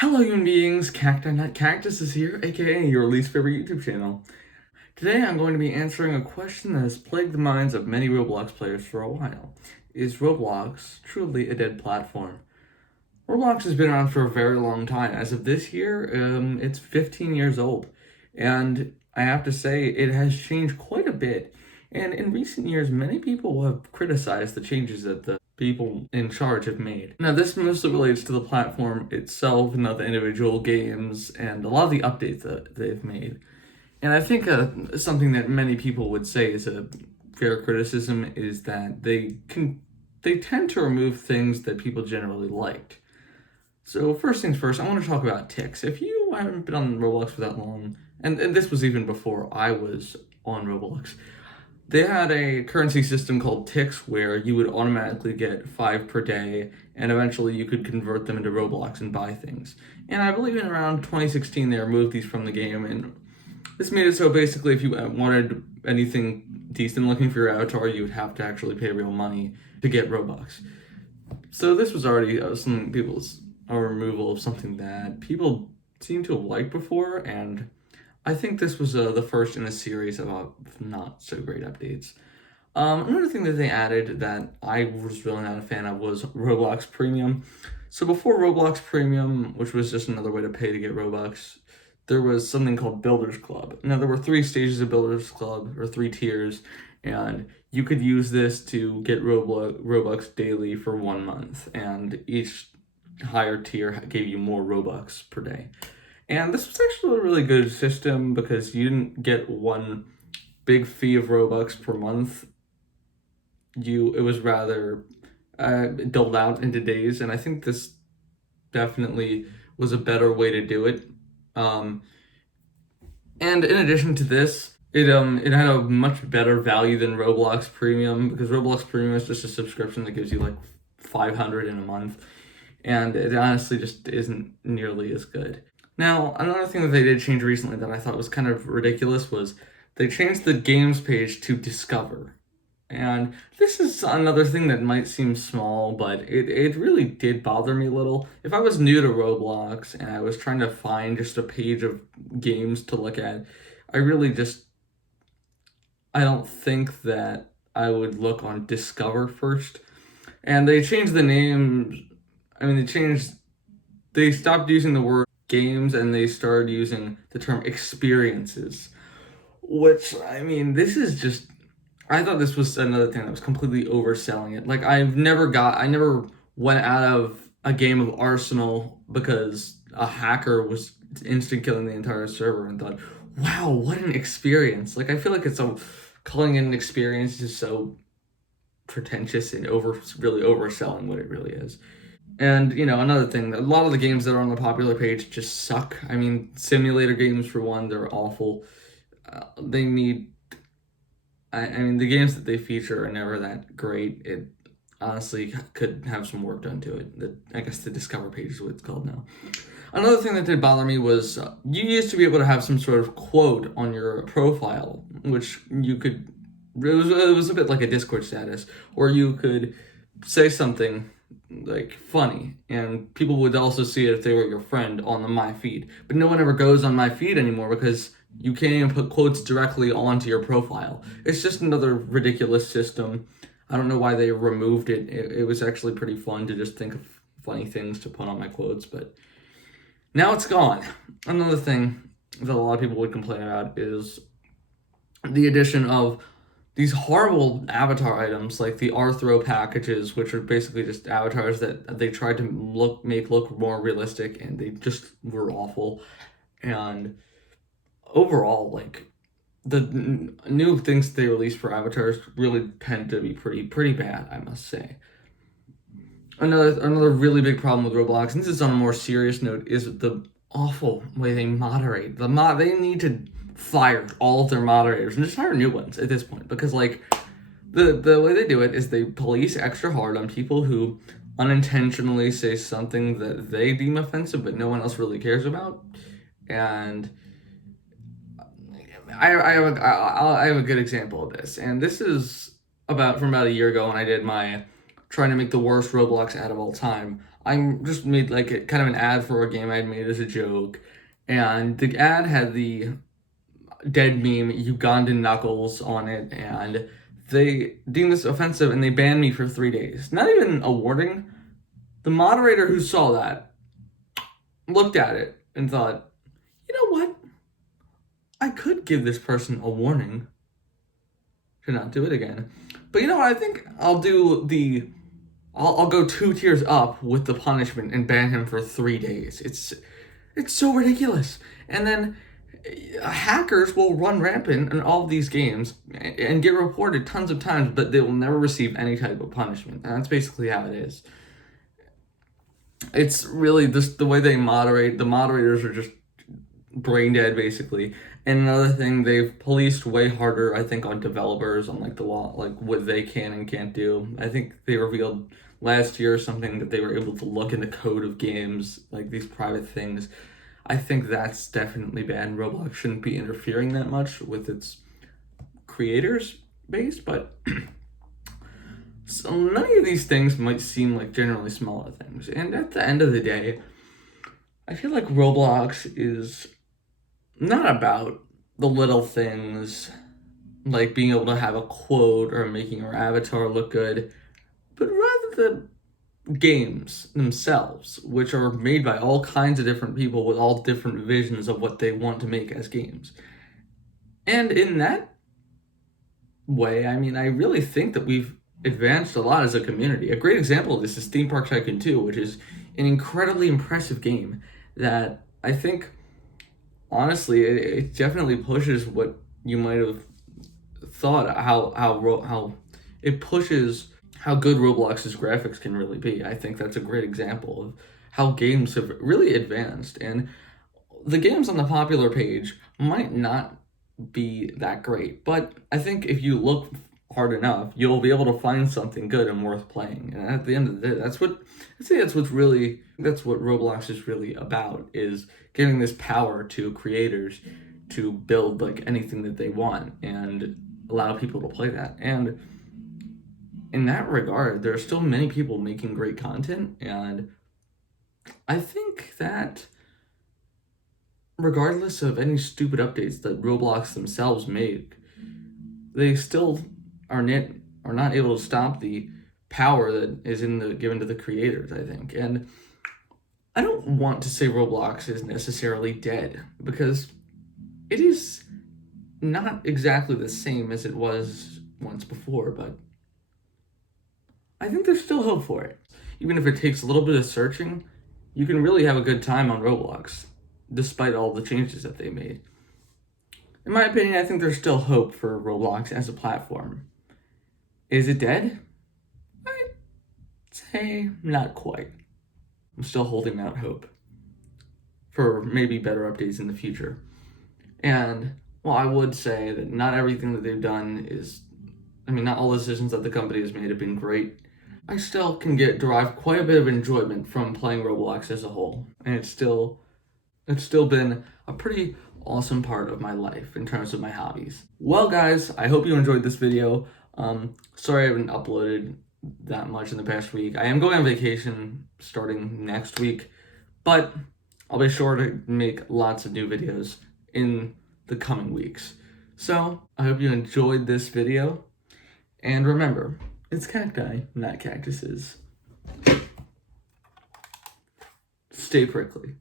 Hello human beings, Cacti not Cactuses here, aka your least favorite YouTube channel. Today I'm going to be answering a question that has plagued the minds of many Roblox players for a while. Is Roblox truly a dead platform? Roblox has been around for a very long time. As of this year, it's 15 years old. And I have to say, it has changed quite a bit. And in recent years, many people have criticized the changes that the people in charge have made. Now, this mostly relates to the platform itself, not the individual games, and a lot of the updates that they've made. And I think something that many people would say is a fair criticism is that they tend to remove things that people generally liked. So first things first, I want to talk about ticks. If you haven't been on Roblox for that long, and this was even before I was on Roblox, they had a currency system called ticks where you would automatically get 5 per day, and eventually you could convert them into Roblox and buy things. And I believe in around 2016 they removed these from the game, and this made it so basically if you wanted anything decent looking for your avatar, you would have to actually pay real money to get Robux. So this was already some people's a removal of something that people seem to have liked before, and I think this was the first in a series of not so great updates. Another thing that they added that I was really not a fan of was Roblox Premium. So before Roblox Premium, which was just another way to pay to get Robux, there was something called Builders Club. Now there were 3 stages of Builders Club, or 3 tiers, and you could use this to get Robux daily for 1 month, and each higher tier gave you more Robux per day. And this was actually a really good system because you didn't get one big fee of Robux per month. It was rather doled out into days, and I think this definitely was a better way to do it. And in addition to this, it had a much better value than Roblox Premium, because Roblox Premium is just a subscription that gives you like 500 in a month, and it honestly just isn't nearly as good. Now, another thing that they did change recently that I thought was kind of ridiculous was they changed the games page to Discover. And this is another thing that might seem small, but it really did bother me a little. If I was new to Roblox and I was trying to find just a page of games to look at, I really just, I don't think that I would look on Discover first. And they changed the name, they stopped using the word games and they started using the term experiences, which, this is just, I thought this was another thing that was completely overselling it. Like, I never went out of a game of Arsenal because a hacker was instant killing the entire server and thought, wow, what an experience. Like, I feel like calling it an experience is so pretentious and really overselling what it really is. And, another thing, a lot of the games that are on the popular page just suck. Simulator games, for one, they're awful. They need the games that they feature are never that great. It honestly could have some work done to it. I guess the Discover page is what it's called now. Another thing that did bother me was you used to be able to have some sort of quote on your profile, which you could. It was a bit like a Discord status, or you could say something like funny, and people would also see it if they were your friend on the my feed. But no one ever goes on my feed anymore because you can't even put quotes directly onto your profile. It's just another ridiculous system. I don't know why they removed it. It was actually pretty fun to just think of funny things to put on my quotes, but now it's gone. Another thing that a lot of people would complain about is the addition of these horrible avatar items like the Arthro packages, which are basically just avatars that they tried to make look more realistic, and they just were awful. And overall, like, the new things they released for avatars really tend to be pretty bad, I must say. Another really big problem with Roblox, and this is on a more serious note, is the awful way they moderate. They need to fire all of their moderators and just hire new ones at this point, because like the way they do it is they police extra hard on people who unintentionally say something that they deem offensive but no one else really cares about. And I have a good example of this, and this is from about a year ago when I did my trying to make the worst Roblox ad of all time. I just made like kind of an ad for a game I'd made as a joke, and the ad had the dead meme Ugandan Knuckles on it, and they deemed this offensive and they banned me for 3 days. Not even a warning. The moderator who saw that looked at it and thought, you know what? I could give this person a warning to not do it again. But you know what? I think I'll do the. I'll go 2 tiers up with the punishment and ban him for 3 days. It's so ridiculous. And then hackers will run rampant in all of these games and get reported tons of times, but they will never receive any type of punishment. And that's basically how it is. It's really just the way they moderate. The moderators are just brain dead, basically. And another thing, they've policed way harder, I think, on developers, on like the law, like what they can and can't do. I think they revealed last year or something that they were able to look in the code of games, like these private things. I think that's definitely bad. Roblox shouldn't be interfering that much with its creators base, but so many of these things might seem like generally smaller things. And at the end of the day, I feel like Roblox is not about the little things like being able to have a quote or making our avatar look good, but rather the games themselves, which are made by all kinds of different people with all different visions of what they want to make as games. And in that way, I mean, I really think that we've advanced a lot as a community. A great example of this is Theme Park Tycoon 2, which is an incredibly impressive game that I think, honestly, it definitely pushes what you might have thought, how it pushes how good Roblox's graphics can really be. I think that's a great example of how games have really advanced. And the games on the popular page might not be that great, but I think if you look hard enough, you'll be able to find something good and worth playing. And at the end of the day, that's what Roblox is really about, is giving this power to creators to build like anything that they want and allow people to play that. And in that regard, there are still many people making great content, and I think that regardless of any stupid updates that Roblox themselves make, they still are not able to stop the power that is given to the creators, I think. And I don't want to say Roblox is necessarily dead, because it is not exactly the same as it was once before, but I think there's still hope for it. Even if it takes a little bit of searching, you can really have a good time on Roblox, despite all the changes that they made. In my opinion, I think there's still hope for Roblox as a platform. Is it dead? I'd say not quite. I'm still holding out hope for maybe better updates in the future. And while I would say that not everything that they've done not all the decisions that the company has made have been great, I still can derive quite a bit of enjoyment from playing Roblox as a whole. And it's still been a pretty awesome part of my life in terms of my hobbies. Well, guys, I hope you enjoyed this video. Sorry I haven't uploaded that much in the past week. I am going on vacation starting next week, but I'll be sure to make lots of new videos in the coming weeks. So I hope you enjoyed this video, and remember, it's cacti, not cactuses. Stay prickly.